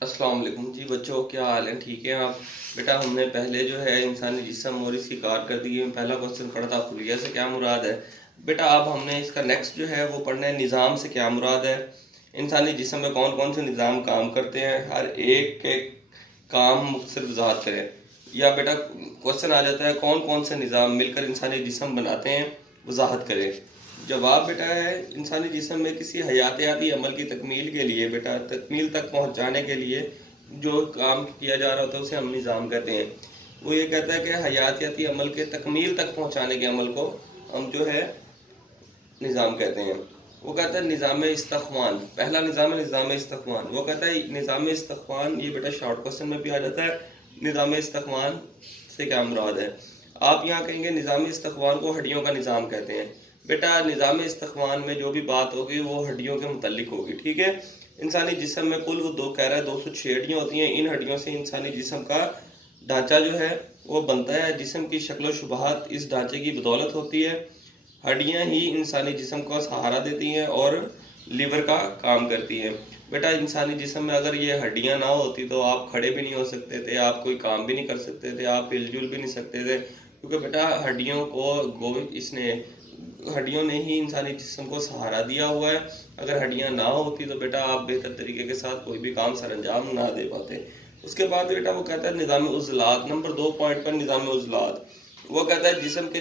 السلام علیکم جی بچوں، کیا حال ہے؟ ٹھیک ہے آپ؟ بیٹا ہم نے پہلے جو ہے انسانی جسم اور اس کی کارکردگی میں پہلا کوشچن پڑھا تھا، خلیہ سے کیا مراد ہے؟ بیٹا اب ہم نے اس کا نیکسٹ جو ہے وہ پڑھنا ہے، نظام سے کیا مراد ہے؟ انسانی جسم میں کون کون سے نظام کام کرتے ہیں، ہر ایک کے کام مختصر وضاحت کریں۔ یا بیٹا کوشچن آ جاتا ہے کون کون سے نظام مل کر انسانی جسم بناتے ہیں، وضاحت کریں۔ جواب بیٹا ہے انسانی جسم میں کسی حیاتیاتی عمل کی تکمیل کے لیے، بیٹا تکمیل تک پہنچانے کے لیے جو کام کیا جا رہا ہوتا ہے اسے ہم نظام کہتے ہیں۔ وہ یہ کہتا ہے کہ حیاتیاتی عمل کے تکمیل تک پہنچانے کے عمل کو ہم جو ہے نظام کہتے ہیں۔ وہ کہتا ہے نظام استخوان، پہلا نظام ہے نظام استخوان۔ وہ کہتا ہے نظام استخوان، یہ بیٹا شارٹ کوسچن میں بھی آ جاتا ہے، نظام استخوان سے کیا مراد ہے؟ آپ یہاں کہیں گے نظام استخوان کو ہڈیوں کا نظام کہتے ہیں۔ بیٹا نظام استخوان میں جو بھی بات ہوگی وہ ہڈیوں کے متعلق ہوگی، ٹھیک ہے؟ انسانی جسم میں کل وہ کہہ رہا ہے 206 ہڈیاں ہوتی ہیں۔ ان ہڈیوں سے انسانی جسم کا ڈھانچہ جو ہے وہ بنتا ہے۔ جسم کی شکل و شباہت اس ڈھانچے کی بدولت ہوتی ہے۔ ہڈیاں ہی انسانی جسم کو سہارا دیتی ہیں اور لیور کا کام کرتی ہیں۔ بیٹا انسانی جسم میں اگر یہ ہڈیاں نہ ہوتی تو آپ کھڑے بھی نہیں ہو سکتے تھے، آپ کوئی کام بھی نہیں کر سکتے تھے، آپ ہل جل بھی نہیں سکتے تھے، کیونکہ بیٹا ہڈیوں نے ہی انسانی جسم کو سہارا دیا ہوا ہے۔ اگر ہڈیاں نہ ہوتی تو بیٹا آپ بہتر طریقے کے ساتھ کوئی بھی کام سر انجام نہ دے پاتے۔ اس کے بعد بیٹا وہ کہتا ہے نظام عضلات، نمبر 2 پوائنٹ پر نظام عضلات۔ وہ کہتا ہے جسم کے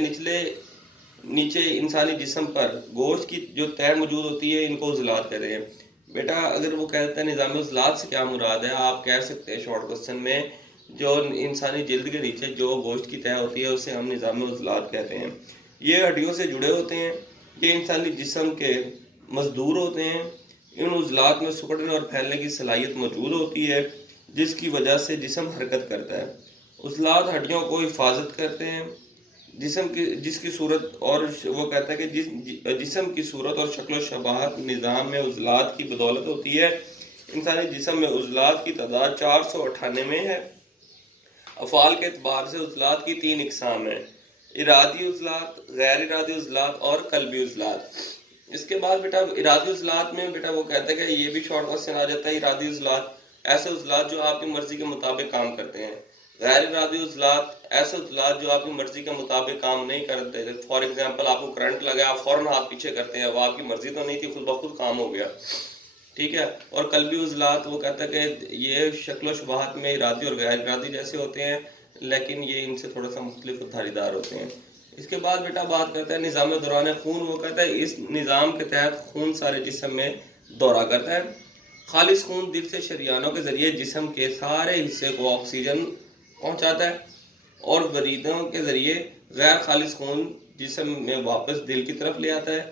نیچے انسانی جسم پر گوشت کی جو تہ موجود ہوتی ہے ان کو عضلات کہتے ہیں۔ بیٹا اگر وہ کہتا ہے نظام عضلات سے کیا مراد ہے، آپ کہہ سکتے ہیں شارٹ کوسچن میں جو انسانی جلد کے نیچے جو گوشت کی تہ ہوتی ہے اسے ہم نظام عضلات کہتے ہیں۔ یہ ہڈیوں سے جڑے ہوتے ہیں، یہ انسانی جسم کے مزدور ہوتے ہیں۔ ان عضلات میں سکڑنے اور پھیلنے کی صلاحیت موجود ہوتی ہے جس کی وجہ سے جسم حرکت کرتا ہے۔ عضلات ہڈیوں کو حفاظت کرتے ہیں جس کی صورت، اور وہ کہتا ہے کہ جسم کی صورت اور شکل و شباہت نظام میں عضلات کی بدولت ہوتی ہے۔ انسانی جسم میں عضلات کی تعداد 498 ہے۔ افعال کے اعتبار سے عضلات کی 3 اقسام ہیں، ارادی عضلات، غیر ارادی عضلات اور قلبی عضلات۔ اس کے بعد بیٹا ارادی عضلات میں بیٹا وہ کہتا ہے کہ یہ بھی شارٹ کوسچن آ جاتا ہے، ارادی عضلات ایسے عضلات جو آپ کی مرضی کے مطابق کام کرتے ہیں۔ غیر ارادی عضلات ایسے عضلات جو آپ کی مرضی کے مطابق کام نہیں کرتے، فار ایگزامپل آپ کو کرنٹ لگا، آپ فوراً ہاتھ پیچھے کرتے ہیں، وہ آپ کی مرضی تو نہیں تھی، خود بخود کام ہو گیا، ٹھیک ہے؟ اور قلبی عضلات وہ کہتا ہے کہ یہ شکل و شباہت میں ارادی اور غیر ارادی جیسے ہوتے ہیں لیکن یہ ان سے تھوڑا سا مختلف اور دھاری دار ہوتے ہیں۔ اس کے بعد بیٹا بات کرتا ہے نظام دوران خون۔ وہ کہتا ہے اس نظام کے تحت خون سارے جسم میں دورہ کرتا ہے۔ خالص خون دل سے شریانوں کے ذریعے جسم کے سارے حصے کو آکسیجن پہنچاتا ہے، اور وریدوں کے ذریعے غیر خالص خون جسم میں واپس دل کی طرف لے آتا ہے۔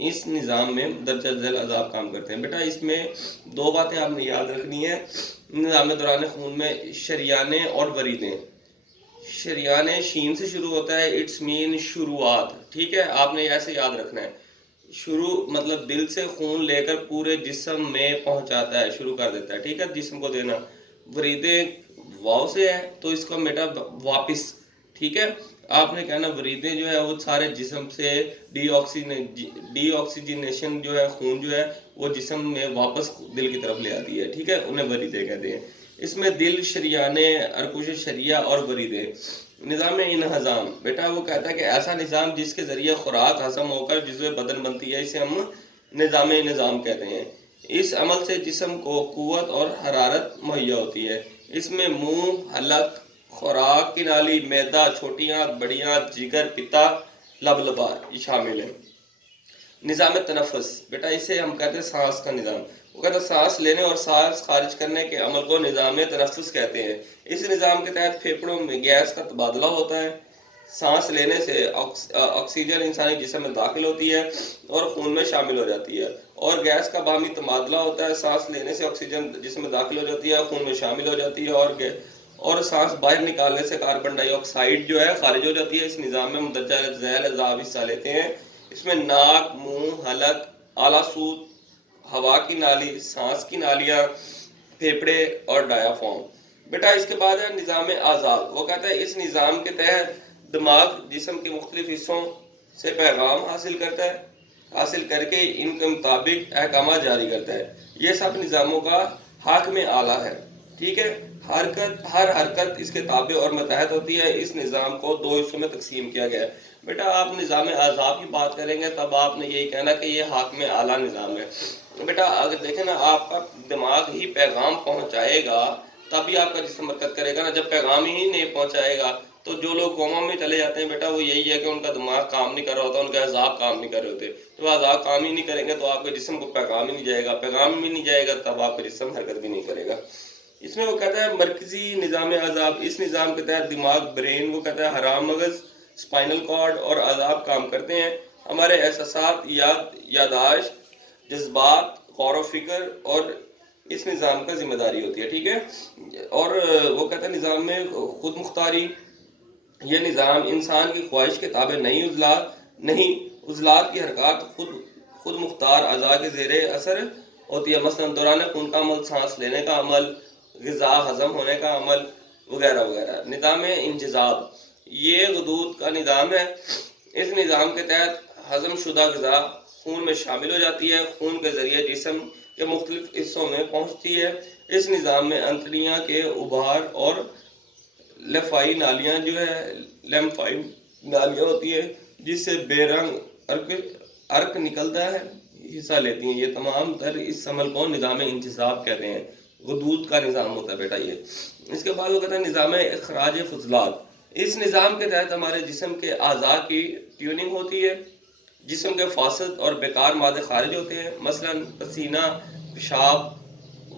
اس نظام میں درجہ ذیل اعضاء کام کرتے ہیں۔ بیٹا اس میں 2 باتیں آپ نے یاد رکھنی ہے نظام دوران خون میں، شریانیں اور وریدیں۔ شریانیں شین سے شروع ہوتا ہے، اٹس مین شروعات، ٹھیک ہے؟ آپ نے ایسے یاد رکھنا ہے، شروع مطلب دل سے خون لے کر پورے جسم میں پہنچاتا ہے، شروع کر دیتا ہے، ٹھیک ہے؟ جسم کو دینا۔ وریدیں واو سے ہے تو اس کا بیٹا واپس، ٹھیک ہے؟ آپ نے کہنا وریدیں جو ہے وہ سارے جسم سے ڈی آکسیجنیشن جو ہے خون جو ہے وہ جسم میں واپس دل کی طرف لے آتی ہے، ٹھیک ہے؟ انہیں وریدیں کہتے ہیں۔ اس میں دل، شریانیں، ارکوش شریعہ اور وریدیں۔ نظام انہضام، بیٹا وہ کہتا ہے کہ ایسا نظام جس کے ذریعے خوراک ہضم ہو کر جزو بدن بنتی ہے اسے ہم نظام انہضام کہتے ہیں۔ اس عمل سے جسم کو قوت اور حرارت مہیا ہوتی ہے۔ اس میں منہ، حلق، خوراک کی نالی، معدہ، چھوٹیاں بڑیاں، جگر، پتا، لبلبا یہ شامل ہیں۔ نظام تنفس، بیٹا اسے ہم کہتے ہیں سانس کا نظام۔ وہ کہتا ہے سانس لینے اور سانس خارج کرنے کے عمل کو نظام تنفس کہتے ہیں۔ اس نظام کے تحت پھیپھڑوں میں گیس کا تبادلہ ہوتا ہے۔ سانس لینے سے آکسیجن انسانی جسم میں داخل ہوتی ہے اور خون میں شامل ہو جاتی ہے، اور گیس کا باہمی تبادلہ ہوتا ہے۔ سانس لینے سے آکسیجن جسم میں داخل ہو جاتی ہے، خون میں شامل ہو جاتی ہے، اور سانس باہر نکالنے سے کاربن ڈائی آکسائڈ جو ہے خارج ہو جاتی ہے۔ اس نظام میں مندرجہ ذیل اعضاء حصہ لیتے ہیں۔ اس میں ناک، منہ، حلق، اعلیٰ سود، ہوا کی نالی، سانس کی نالیاں، پھیپھڑے اور ڈایافرام۔ بیٹا اس کے بعد ہے نظام اعضاء۔ وہ کہتا ہے اس نظام کے تحت دماغ جسم کے مختلف حصوں سے پیغام حاصل کر کے ان کے مطابق احکامات جاری کرتا ہے۔ یہ سب نظاموں کا حاکم اعلیٰ ہے، ٹھیک ہے، ہر حرکت اس کے تابع اور متحد ہوتی ہے۔ اس نظام کو دو حصوں میں تقسیم کیا گیا ہے۔ بیٹا آپ نظام احزاب کی بات کریں گے تب آپ نے یہی کہنا کہ یہ حاکم اعلیٰ نظام ہے۔ بیٹا اگر دیکھیں نا، آپ کا دماغ ہی پیغام پہنچائے گا تبھی آپ کا جسم حرکت کرے گا نا، جب پیغام ہی نہیں پہنچائے گا تو جو لوگ کوما میں چلے جاتے ہیں بیٹا وہ یہی ہے کہ ان کا دماغ کام نہیں کر رہا ہوتا، ان کے اعضاء کام نہیں کر رہے ہوتے۔ تو اعضاء کام ہی نہیں کریں گے تو آپ کے جسم کو پیغام ہی نہیں جائے گا، پیغام بھی نہیں جائے گا تب آپ کا جسم حرکت بھی نہیں کرے گا۔ اس میں وہ کہتا ہے مرکزی نظام اعضاب، اس نظام کے تحت دماغ، برین، وہ کہتا ہے حرام مغز، اسپائنل کارڈ اور اعضاب کام کرتے ہیں۔ ہمارے احساسات، یاداشت، جذبات، غور و فکر اور اس نظام کا ذمہ داری ہوتی ہے، ٹھیک ہے۔ اور وہ کہتا ہے نظام میں خود مختاری، یہ نظام انسان کی خواہش کے تابع نہیں عضلات کی حرکات خود مختار اعضاء کے زیر اثر ہوتی ہے، مثلا دوران خون کا عمل، سانس لینے کا عمل، غذا ہضم ہونے کا عمل وغیرہ وغیرہ۔ نظام انجذاب، یہ غدود کا نظام ہے۔ اس نظام کے تحت ہضم شدہ غذا خون میں شامل ہو جاتی ہے، خون کے ذریعے جسم کے مختلف حصوں میں پہنچتی ہے۔ اس نظام میں انتڑیاں کے ابھار اور لیمفائی نالیاں ہوتی ہے جس سے بے رنگ عرق نکلتا ہے، حصہ لیتی ہیں۔ یہ تمام تر اس عمل کو نظام انجذاب کہتے ہیں، غدود کا نظام ہوتا ہے بیٹا یہ۔ اس کے بعد وہ کہتا ہے نظام اخراج فضلات، اس نظام کے تحت ہمارے جسم کے اعضاء کی ٹیوننگ ہوتی ہے، جسم کے فاسد اور بیکار مادے خارج ہوتے ہیں، مثلا پسینہ، پیشاب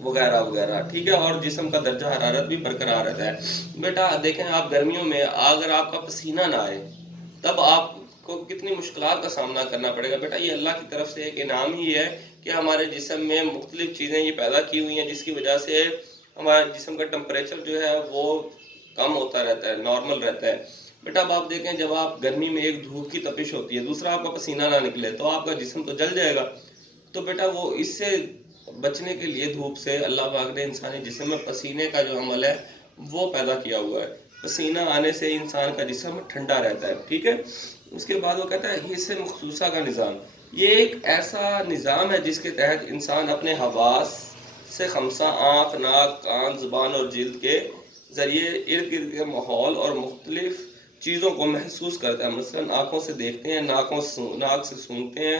وغیرہ وغیرہ، ٹھیک ہے، اور جسم کا درجہ حرارت بھی برقرار رہتا ہے۔ بیٹا دیکھیں آپ گرمیوں میں اگر آپ کا پسینہ نہ آئے تب آپ کو کتنی مشکلات کا سامنا کرنا پڑے گا۔ بیٹا یہ اللہ کی طرف سے ایک انعام ہی ہے کہ ہمارے جسم میں مختلف چیزیں یہ پیدا کی ہوئی ہیں جس کی وجہ سے ہمارے جسم کا ٹمپریچر جو ہے وہ کم ہوتا رہتا ہے، نارمل رہتا ہے۔ بیٹا اب آپ دیکھیں جب آپ گرمی میں ایک دھوپ کی تپش ہوتی ہے، دوسرا آپ کا پسینہ نہ نکلے تو آپ کا جسم تو جل جائے گا۔ تو بیٹا وہ اس سے بچنے کے لیے دھوپ سے اللہ پاک نے انسانی جسم میں پسینے کا جو عمل ہے وہ پیدا کیا ہوا ہے، پسینہ آنے سے انسان کا جسم ٹھنڈا رہتا ہے، ٹھیک ہے۔ اس کے بعد وہ کہتا ہے حصہ مخصوصہ کا نظام، یہ ایک ایسا نظام ہے جس کے تحت انسان اپنے حواس سے خمسہ، آنکھ، ناک، کان، زبان اور جلد کے ذریعے ارد گرد کے ماحول اور مختلف چیزوں کو محسوس کرتا ہے، مثلا آنکھوں سے دیکھتے ہیں، ناک سے سونگھتے ہیں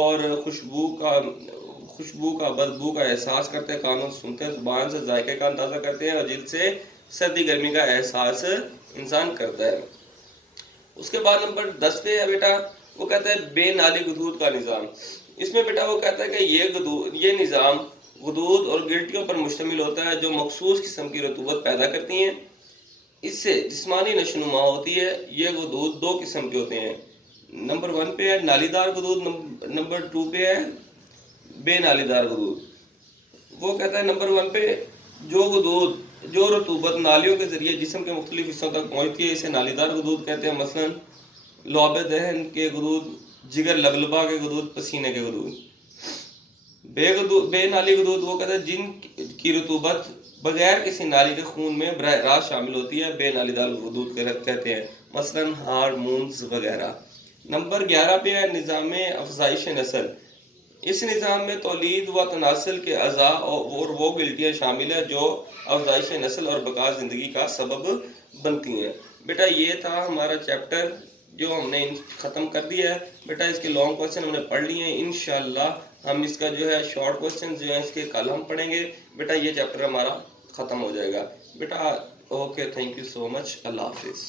اور خوشبو کا بدبو کا احساس کرتے ہیں، کانوں سے سنتے ہیں، زبان سے ذائقے کا اندازہ کرتے ہیں اور جلد سے سردی گرمی کا احساس انسان کرتا ہے۔ اس کے بعد نمبر 10 پہ ہے بیٹا وہ کہتا ہے بے نالی غدود کا نظام۔ اس میں بیٹا وہ کہتا ہے کہ یہ نظام غدود اور گلٹیوں پر مشتمل ہوتا ہے جو مخصوص قسم کی رطوبت پیدا کرتی ہیں، اس سے جسمانی نشوونما ہوتی ہے۔ یہ غدود دو قسم کے ہوتے ہیں، نمبر 1 پہ ہے نالی دار غدود، نمبر 2 پہ ہے بے نالی دار غدود۔ وہ کہتا ہے نمبر 1 پہ جو رطوبت نالیوں کے ذریعے جسم کے مختلف حصوں تک پہنچتی ہے اسے نالی دار غدود کہتے ہیں، مثلا لعاب دہن کے غدود، جگر لبلبہ کے غدود، پسینے کے غدود۔ بے نالی غدود وہ کہتا ہے جن کی رطوبت بغیر کسی نالی کے خون میں براہ راست شامل ہوتی ہے، بے نالی دار غدود کہتے ہیں، مثلا ہارمونز وغیرہ۔ نمبر 11 پہ ہے نظام افزائش نسل۔ اس نظام میں تولید و تناسل کے اعضاء اور وہ گلٹیاں شامل ہیں جو افزائش نسل اور بقا زندگی کا سبب بنتی ہیں۔ بیٹا یہ تھا ہمارا چیپٹر جو ہم نے ختم کر دیا ہے۔ بیٹا اس کے لانگ کوسچن ہم نے پڑھ لیے ہیں، انشاءاللہ ہم اس کا جو ہے شارٹ کوسچن جو ہیں اس کے کل ہم پڑھیں گے۔ بیٹا یہ چیپٹر ہمارا ختم ہو جائے گا۔ بیٹا اوکے، تھینک یو سو مچ، اللہ حافظ۔